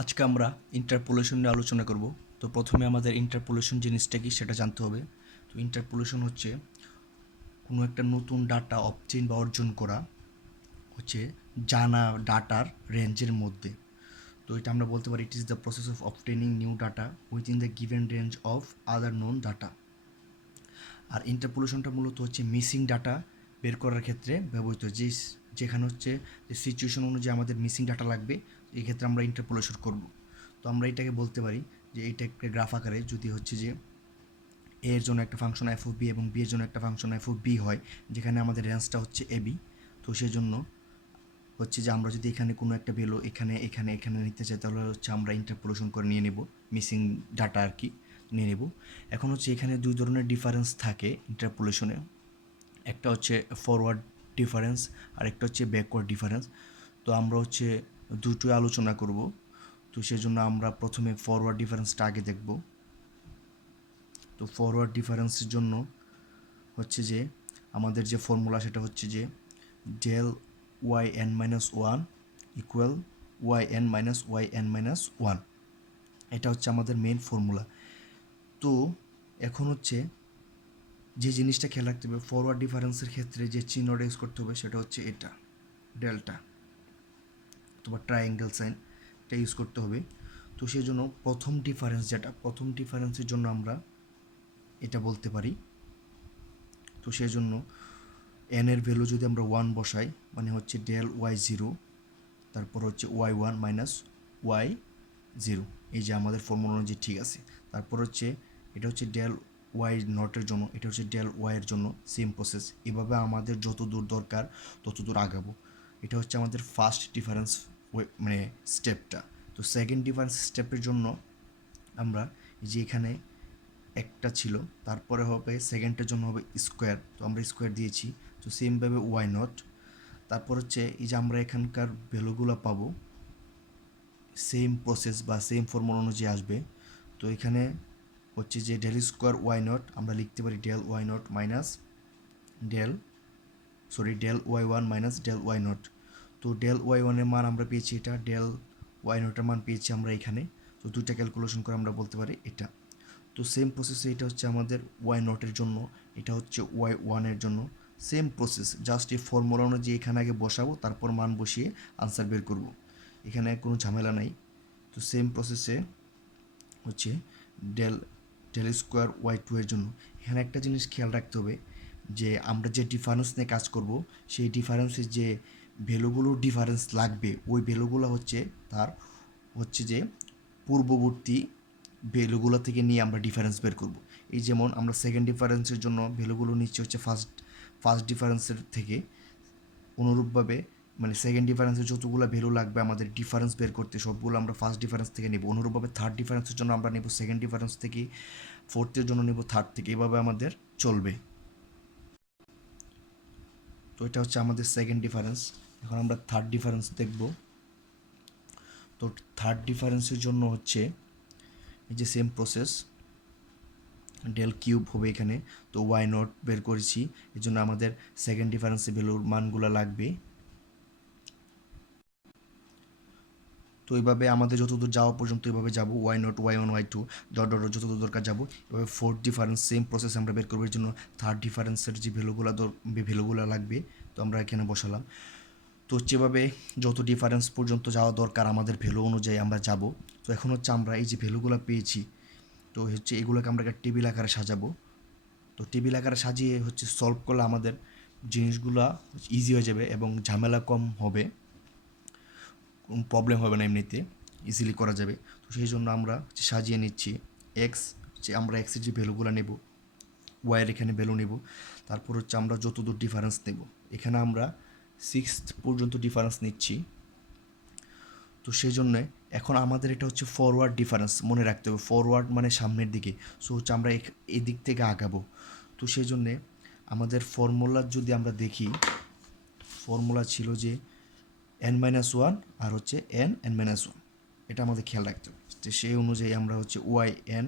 আজকে আমরা ইন্টারপোলেশন নিয়ে আলোচনা করব। তো প্রথমে আমাদের ইন্টারপোলেশন জিনিসটা কি সেটা জানতে হবে। তো ইন্টারপোলেশন হচ্ছে কোনো একটা নতুন ডাটা অবটেইন বা অর্জন করা হচ্ছে জানা ডাটার রেঞ্জের মধ্যে। তো এটা আমরা বলতে পারি it is the process of obtaining new data within the given range of other known data. আর ইন্টারপোলেশনটা মূলত হচ্ছে মিসিং ডাটা বের করার ক্ষেত্রে ব্যবহৃত, যেখানে হচ্ছে যে সিচুয়েশন অনুযায়ী আমাদের মিসিং ডাটা লাগবে, এই ক্ষেত্রে আমরা ইন্টারপোলেশন করব। তো আমরা এটাকে বলতে পারি যে এটা একটা গ্রাফ আকারে যদি হচ্ছে যে এ এর জন্য একটা ফাংশন এফ অফ বি এবং বি এর জন্য একটা ফাংশন এফ অফ বি হয়, যেখানে আমাদের রেঞ্জটা হচ্ছে এ বি। তো সেই জন্য হচ্ছে যে আমরা যদি এখানে কোনো একটা ভ্যালু এখানে এখানে এখানে নিতে চাই, তাহলে হচ্ছে আমরা ইন্টারপোলেশন করে নিয়ে নেব, মিসিং ডাটা আর কি নিয়ে নেব। এখন হচ্ছে এখানে দুই ধরনের ডিফারেন্স থাকে ইন্টারপোলেশনে, একটা হচ্ছে ফরওয়ার্ড ডিফারেন্স আর একটা হচ্ছে ব্যাকওয়ার্ড ডিফারেন্স। তো আমরা হচ্ছে দুটোই আলোচনা করব। তো সেজন্য আমরা প্রথমে ফরওয়ার্ড ডিফারেন্সটা আগে দেখব। তো ফরওয়ার্ড ডিফারেন্সের জন্য হচ্ছে যে আমাদের যে ফর্মুলা সেটা হচ্ছে যে del y n minus one equal y n minus y n minus one, এটা হচ্ছে আমাদের মেন ফর্মুলা। তো এখন হচ্ছে যে জিনিসটা খেয়াল রাখতে হবে, ফরওয়ার্ড ডিফারেন্সের ক্ষেত্রে যে চিহ্নটা ইউজ করতে হবে সেটা হচ্ছে এটা ডেল্টা অথবা ট্রায়াঙ্গেল সাইন, এটা ইউজ করতে হবে। তো সেই জন্য প্রথম ডিফারেন্সের জন্য আমরা এটা বলতে পারি। তো সেই জন্য এন এর ভ্যালু যদি আমরা ওয়ান বসাই, মানে হচ্ছে ডেল ওয়াই জিরো, তারপর হচ্ছে y one minus y zero, এই যে আমাদের ফর্মুলা অনুযায়ী ঠিক আছে। তারপর হচ্ছে এটা হচ্ছে ডেল ওয়াই নটের জন্য, এটা হচ্ছে ডেল ওয়াইয়ের জন্য সেম প্রসেস। এভাবে আমাদের যত দূর দরকার তত দূর আগাবো। এটা হচ্ছে আমাদের ফার্স্ট ডিফারেন্স মানে স্টেপটা। তো সেকেন্ড ডিফারেন্স স্টেপের জন্য আমরা এই যে এখানে একটা ছিল, তারপরে হবে সেকেন্ডের জন্য হবে স্কোয়ার, তো আমরা স্কোয়ার দিয়েছি। তো সেমভাবে ওয়াই নট, তারপর হচ্ছে এই যে আমরা এখানকার ভ্যালুগুলো পাবো সেম প্রসেস বা সেম ফর্মুলা অনুযায়ী আসবে। তো এখানে হচ্ছে যে ডেল স্কোয়ার ওয়াই নট আমরা লিখতে পারি del y nought minus del del y one minus del y nought. তো ডেল ওয়াই ওয়ানের মান আমরা পেয়েছি এটা, ডেল ওয়াই নটের মান পেয়েছি আমরা এখানে। তো দুইটা ক্যালকুলেশন করে আমরা বলতে পারি এটা। তো সেম প্রসেসে এটা হচ্ছে আমাদের ওয়াই নটের জন্য, এটা হচ্ছে ওয়াই ওয়ানের জন্য সেম প্রসেস, জাস্ট এই ফর্মুলা অনুযায়ী এখানে আগে বসাবো, তারপর মান বসিয়ে আনসার বের করব, এখানে কোনো ঝামেলা নাই। তো সেম প্রসেসে হচ্ছে del del square y two এর জন্য এখানে একটা জিনিস খেয়াল রাখতে হবে যে আমরা যে ডিফারেন্স নিয়ে কাজ করব, সেই ডিফারেন্সের যে ভ্যালুগুলো ডিফারেন্স লাগবে ওই ভ্যালুগুলো হচ্ছে তার হচ্ছে যে পূর্ববর্তী ভ্যালুগুলো থেকে নিয়ে আমরা ডিফারেন্স বের করব। এই যেমন আমরা সেকেন্ড ডিফারেন্সের জন্য ভ্যালুগুলো নিচ্ছি হচ্ছে ফার্স্ট ডিফারেন্সের থেকে, অনুরূপভাবে মানে সেকেন্ড ডিফারেন্সের যতগুলো ভ্যালু লাগবে আমাদের ডিফারেন্স বের করতে, সবগুলো আমরা ফার্স্ট ডিফারেন্স থেকে নেব। অনুরূপভাবে থার্ড ডিফারেন্সের জন্য আমরা নেব সেকেন্ড ডিফারেন্স থেকে, ফোর্থের জন্য নেব থার্ড থেকে, এভাবে আমাদের চলবে। তো এটা হচ্ছে আমাদের সেকেন্ড ডিফারেন্স। এখন আমরা থার্ড ডিফারেন্স দেখব। তো থার্ড ডিফারেন্সের জন্য হচ্ছে এই যে সেম প্রসেস, ডেল কিউব হবে এখানে। তো ওয়াই নট বের করেছি, এই জন্য আমাদের সেকেন্ড ডিফারেন্সের ভ্যালুর মানগুলো লাগবে। তো এইভাবে আমাদের যতদূর যাওয়া পর্যন্ত এইভাবে যাবো, y nought y one y two dot dot যতদূর দরকার যাবো। এভাবে ফোর্থ ডিফারেন্স সেম প্রসেস আমরা বের করবো, এর জন্য থার্ড ডিফারেন্সের যে ভ্যালুগুলো লাগবে তো আমরা এখানে বসালাম। তো হচ্ছে এভাবে যত ডিফারেন্স পর্যন্ত যাওয়া দরকার আমাদের ভ্যালু অনুযায়ী আমরা যাব। তো এখন হচ্ছে আমরা এই যে ভ্যালুগুলো পেয়েছি, তো হচ্ছে এগুলোকে আমরা একটা টেবিল আকারে সাজাবো। তো টেবিল আকারে সাজিয়ে হচ্ছে সলভ করলে আমাদের জিনিসগুলো ইজি হয়ে যাবে এবং ঝামেলা কম হবে, কোনো প্রবলেম হবে না, এমনিতে ইজিলি করা যাবে। তো সেই জন্য আমরা সাজিয়ে নিচ্ছি এক্স, যে আমরা এক্সের যে ভ্যালুগুলো নেব, ওয়াইয়ের এখানে ভ্যালু নেব, তারপর হচ্ছে আমরা যতদূর ডিফারেন্স নেব, এখানে আমরা সিক্সথ পর্যন্ত ডিফারেন্স নিচ্ছি। তো সেই জন্যে এখন আমাদের এটা হচ্ছে ফরওয়ার্ড ডিফারেন্স, মনে রাখতে হবে ফরওয়ার্ড মানে সামনের দিকে। সো হচ্ছে আমরা এদিক থেকে আগাবো। তো সেই জন্যে আমাদের ফর্মুলা যদি আমরা দেখি, ফর্মুলা ছিল যে এন মাইনাস ওয়ান আর হচ্ছে এন মাইনাস ওয়ান, এটা আমাদের খেয়াল রাখতে হবে। তো সেই অনুযায়ী আমরা হচ্ছে ওয়াই এন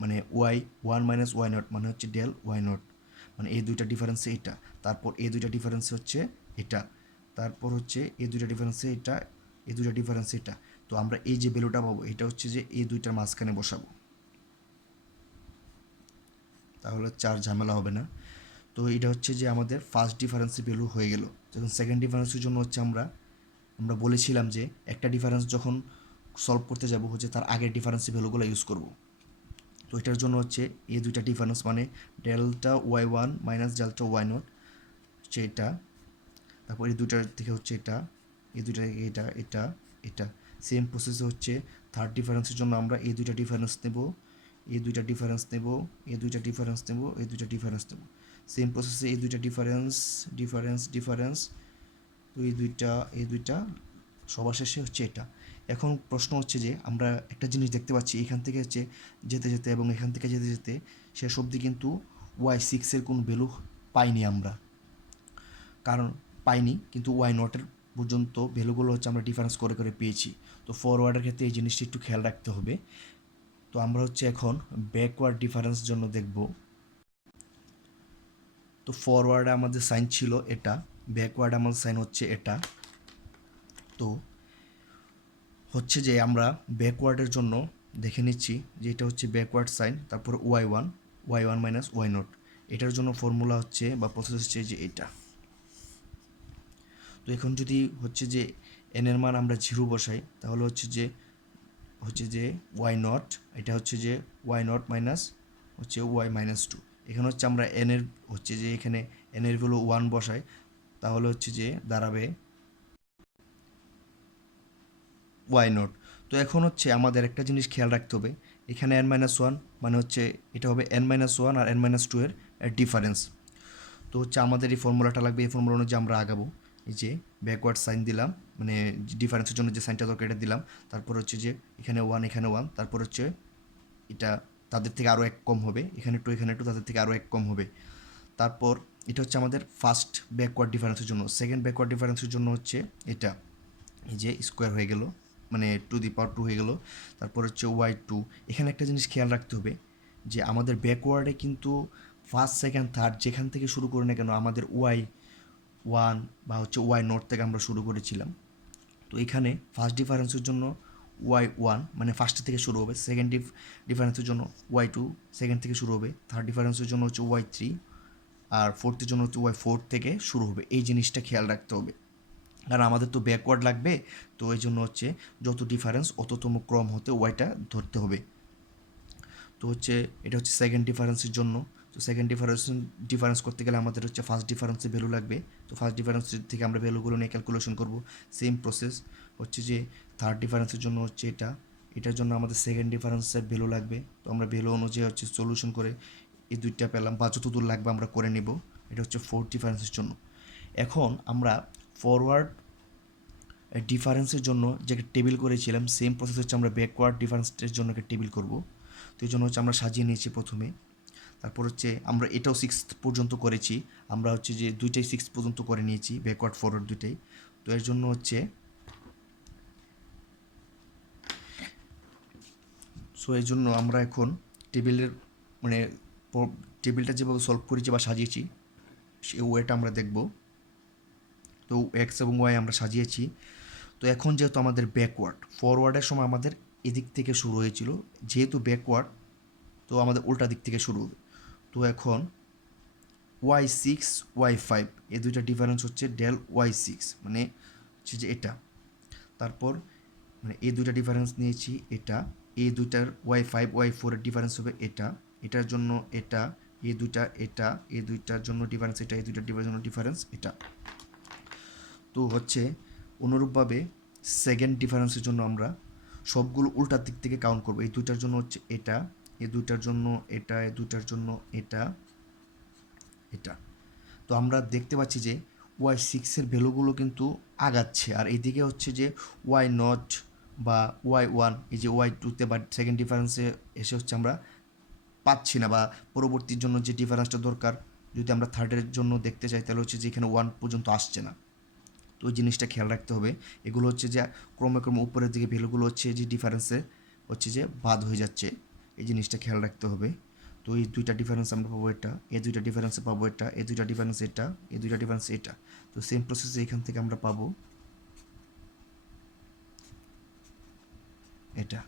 মানে y one minus y nought মানে হচ্ছে ডেল ওয়াই নট, মানে এই দুইটা ডিফারেন্সে এটা, তারপর এই দুইটা ডিফারেন্সে হচ্ছে এটা, তারপর হচ্ছে এই দুইটা ডিফারেন্সে এটা, এই দুইটা ডিফারেন্স এটা। তো আমরা এই যে ভ্যালুটা পাবো এটা হচ্ছে যে এই দুইটার মাঝখানে বসাবো, তাহলে চার ঝামেলা হবে না। তো এটা হচ্ছে যে আমাদের ফার্স্ট ডিফারেন্সের ভ্যালু হয়ে গেল। যখন সেকেন্ড ডিফারেন্সের জন্য হচ্ছে আমরা বলেছিলাম যে একটা ডিফারেন্স যখন সলভ করতে যাব হচ্ছে তার আগের ডিফারেন্সের ভ্যালুগুলো ইউজ করব। তো এটার জন্য হচ্ছে এই দুইটা ডিফারেন্স মানে delta y one minus delta y nought হচ্ছে এটা, তারপর এই দুইটার থেকে হচ্ছে এটা, এই দুইটা থেকে এটা, এটা, এটা। সেম প্রসেসে হচ্ছে থার্ড ডিফারেন্সের জন্য আমরা এই দুইটা ডিফারেন্স নেব, এই দুইটা ডিফারেন্স নেব, এই দুইটা ডিফারেন্স নেব, এই দুইটা ডিফারেন্স নেব। সেম প্রসেসে এই দুইটা ডিফারেন্স, ডিফারেন্স, ডিফারেন্স, তো এই দুইটা সবার শেষে হচ্ছে এটা। এখন প্রশ্ন হচ্ছে যে আমরা একটা জিনিস দেখতে পাচ্ছি এখান থেকে হচ্ছে যেতে যেতে এবং এখান থেকে যেতে যেতে শেষ অবধি কিন্তু ওয়াই সিক্সের কোনো ভ্যালু পাইনি আমরা, কারণ পাইনি, কিন্তু ওয়াই নটের পর্যন্ত ভ্যালুগুলো হচ্ছে আমরা ডিফারেন্স করে করে পেয়েছি। তো ফরওয়ার্ডের ক্ষেত্রে এই জিনিসটা একটু খেয়াল রাখতে হবে। তো আমরা হচ্ছে এখন ব্যাকওয়ার্ড ডিফারেন্স জন্য দেখব। তো ফরওয়ার্ডে আমাদের সাইন ছিল এটা, ব্যাকওয়ার্ডে আমাদের সাইন হচ্ছে এটা। তো হচ্ছে যে আমরা ব্যাকওয়ার্ডের জন্য দেখে নিচ্ছি যে এটা হচ্ছে ব্যাকওয়ার্ড সাইন, তারপর y one minus y nought. এটার জন্য ফর্মুলা হচ্ছে বা প্রসেস হচ্ছে যে এটা। তো এখন যদি হচ্ছে যে এন এর মান আমরা জিরো বসাই তাহলে হচ্ছে যে ওয়াই নট, এটা হচ্ছে যে ওয়াই নট মাইনাস হচ্ছে ওয়াই মাইনাস টু। এখানে হচ্ছে আমরা এন এর হচ্ছে যে এখানে এন এর ভ্যালু ওয়ান বসাই তাহলে হচ্ছে যে দাঁড়াবে ওয়াই নট। তো এখন হচ্ছে আমাদের একটা জিনিস খেয়াল রাখতে হবে, এখানে এন মাইনাস ওয়ান মানে হচ্ছে এটা হবে এন মাইনাস ওয়ান আর এন মাইনাস টু এর ডিফারেন্স। তো হচ্ছে আমাদের এই ফর্মুলাটা লাগবে, এই ফর্মুলা অনুযায়ী আমরা আগাবো। এই যে ব্যাকওয়ার্ড সাইন দিলাম, মানে ডিফারেন্সের জন্য যে সাইনটা দরকার এটা দিলাম, তারপর হচ্ছে যে এখানে ওয়ান, তারপর হচ্ছে এটা তাদের থেকে আরও এক কম হবে, এখানে টু তাদের থেকে আরও এক কম হবে। তারপর এটা হচ্ছে আমাদের ফার্স্ট ব্যাকওয়ার্ড ডিফারেন্সের জন্য। সেকেন্ড ব্যাকওয়ার্ড ডিফারেন্সের জন্য হচ্ছে এটা, এই যে স্কোয়ার হয়ে গেল, মানে টু দি পাওয়ার টু হয়ে গেল। তারপর হচ্ছে ওয়াই টু। এখানে একটা জিনিস খেয়াল রাখতে হবে যে আমাদের ব্যাকওয়ার্ডে কিন্তু ফার্স্ট সেকেন্ড থার্ড যেখান থেকে শুরু করি না কেন আমাদের ওয়াই ওয়ান বা হচ্ছে ওয়াই নট থেকে আমরা শুরু করেছিলাম। তো এখানে ফার্স্ট ডিফারেন্সের জন্য ওয়াই ওয়ান মানে ফার্স্টের থেকে শুরু হবে, সেকেন্ড ডিফারেন্সের জন্য ওয়াই টু সেকেন্ড থেকে শুরু হবে, থার্ড ডিফারেন্সের জন্য হচ্ছে ওয়াই থ্রি, আর ফোর্থের জন্য হচ্ছে ওয়াই ফোর থেকে শুরু হবে। এই জিনিসটা খেয়াল রাখতে হবে, কারণ আমাদের তো ব্যাকওয়ার্ড লাগবে। তো এই জন্য হচ্ছে যত ডিফারেন্স অততম ক্রম হতে ওয়াইটা ধরতে হবে। তো হচ্ছে এটা হচ্ছে সেকেন্ড ডিফারেন্সের জন্য। তো সেকেন্ড ডিফারেন্স করতে গেলে আমাদের হচ্ছে ফার্স্ট ডিফারেন্সের ভ্যালু লাগবে। তো ফার্স্ট ডিফারেন্স থেকে আমরা ভ্যালুগুলো নিয়ে ক্যালকুলেশন করব। সেম প্রসেস হচ্ছে যে থার্ড ডিফারেন্সের জন্য হচ্ছে এটা, এটার জন্য আমাদের সেকেন্ড ডিফারেন্সের ভ্যালু লাগবে। তো আমরা ভ্যালু অনুযায়ী হচ্ছে সলিউশন করে এই দুইটা পেলাম, বা যতদূর লাগবে আমরা করে নেব। এটা হচ্ছে ফোর্থ ডিফারেন্সের জন্য। এখন আমরা ফরওয়ার্ড ডিফারেন্সের জন্য যে টেবিল করেছিলাম সেম প্রসেস হচ্ছে আমরা ব্যাকওয়ার্ড ডিফারেন্সের জন্য একটা টেবিল করব। তো এই জন্য হচ্ছে আমরা সাজিয়ে নিয়েছি প্রথমে, তারপর হচ্ছে আমরা এটাও সিক্স পর্যন্ত করেছি, আমরা হচ্ছে যে দুইটাই সিক্স পর্যন্ত করে নিয়েছি, ব্যাকওয়ার্ড ফরওয়ার্ড দুইটাই। তো এর জন্য হচ্ছে এর জন্য আমরা এখন টেবিলের মানে টেবিলটা যেভাবে সলভ করেছি বা সাজিয়েছি সে ওয়েটা আমরা দেখব। তো এক্স এবং ওয়াই আমরা সাজিয়েছি। তো এখন যেহেতু আমাদের ব্যাকওয়ার্ড, ফরওয়ার্ডের সময় আমাদের এদিক থেকে শুরু হয়েছিল, যেহেতু ব্যাকওয়ার্ড তো আমাদের উল্টা দিক থেকে শুরু হবে। তো এখন ওয়াই সিক্স ওয়াই ফাইভ এই দুইটা ডিফারেন্স হচ্ছে ডেল ওয়াই সিক্স মানে হচ্ছে যে এটা, তারপর মানে এই দুইটা ডিফারেন্স নিয়েছি এটা, এই দুইটার ওয়াই ফাইভ ওয়াই ফোরের ডিফারেন্স হবে এটা, এটার জন্য এটা, এই দুইটা এটা, এই দুইটার জন্য ডিফারেন্স এটা, এই দুইটার জন্য ডিফারেন্স এটা। তো হচ্ছে অনুরূপভাবে সেকেন্ড ডিফারেন্সের জন্য আমরা সবগুলো উল্টার দিক থেকে কাউন্ট করবো। এই দুইটার জন্য হচ্ছে এটা, এই দুইটার জন্য এটা, এই দুইটার জন্য এটা, এটা। তো আমরা দেখতে পাচ্ছি যে ওয়াই সিক্সের ভ্যালুগুলো কিন্তু আগাচ্ছে, আর এইদিকে হচ্ছে যে ওয়াই নট বা ওয়াই ওয়ান এই যে ওয়াই টুতে বা সেকেন্ড ডিফারেন্সে এসে হচ্ছে আমরা পাচ্ছি না, বা পরবর্তীর জন্য যে ডিফারেন্সটা দরকার যদি আমরা থার্ডের জন্য দেখতে চাই তাহলে হচ্ছে যে এখানে ওয়ান পর্যন্ত আসছে না। তো ওই জিনিসটা খেয়াল রাখতে হবে। এগুলো হচ্ছে যে ক্রমে ক্রমে উপরের দিকে ভ্যালুগুলো হচ্ছে যে ডিফারেন্সে হচ্ছে যে বাদ হয়ে যাচ্ছে, এই জিনিসটা খেয়াল রাখতে হবে। তো এই দুইটা ডিফারেন্স আমরা পাবো এটা, এই দুইটা ডিফারেন্সে পাবো এটা, এই দুইটা ডিফারেন্স এটা, এই দুইটা ডিফারেন্স এটা। তো সেম প্রসেসে এখান থেকে আমরা পাবো এটা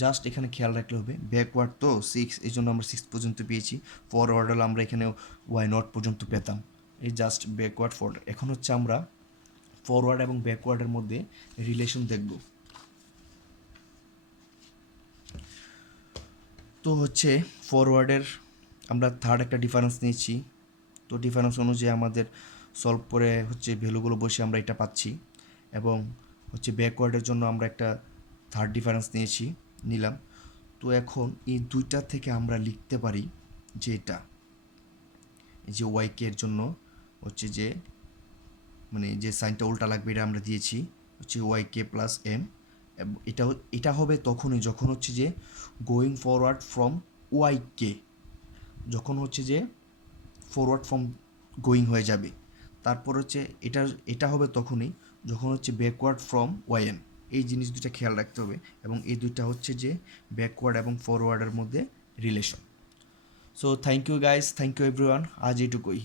জাস্ট এখানে খেয়াল রাখলে হবে। ব্যাকওয়ার্ড তো 6, এই জন্য আমরা 6 পর্যন্ত পেয়েছি। ফরওয়ার্ড হলে আমরা এখানে ওয়াই নট পর্যন্ত পেতাম। এই জাস্ট ব্যাকওয়ার্ড ফরওয়ার্ড। এখন হচ্ছে আমরা ফরওয়ার্ড এবং ব্যাকওয়ার্ডের মধ্যে রিলেশন দেখব। তো হচ্ছে ফরওয়ার্ডের আমরা থার্ড একটা ডিফারেন্স নিয়েছি। তো ডিফারেন্স অনুযায়ী আমাদের সলভ করে হচ্ছে ভ্যালুগুলো বসে আমরা এটা পাচ্ছি। এবং হচ্ছে ব্যাকওয়ার্ডের জন্য আমরা একটা থার্ড ডিফারেন্স নিলাম। তো এখন এই দুইটা থেকে আমরা লিখতে পারি যে এটা এই যে ওয়াই কে এর জন্য হচ্ছে যে মানে যে সাইনটা উল্টা লাগবে এটা আমরা দিয়েছি হচ্ছে ওয়াই কে প্লাস এম। এটা হবে তখনই যখন হচ্ছে যে গোয়িং ফরওয়ার্ড ফ্রম ওয়াই কে, যখন হচ্ছে যে ফরওয়ার্ড ফ্রম গোয়িং হয়ে যাবে। তারপর হচ্ছে এটা হবে তখনই যখন হচ্ছে ব্যাকওয়ার্ড ফ্রম ওয়াইএন। এই জিনিস দুটা খেয়াল রাখতে হবে এবং এই দুইটা হচ্ছে যে ব্যাকওয়ার্ড এবং ফরওয়ার্ডের মধ্যে relation. So thank you guys, thank you everyone, আজ এইটুকুই।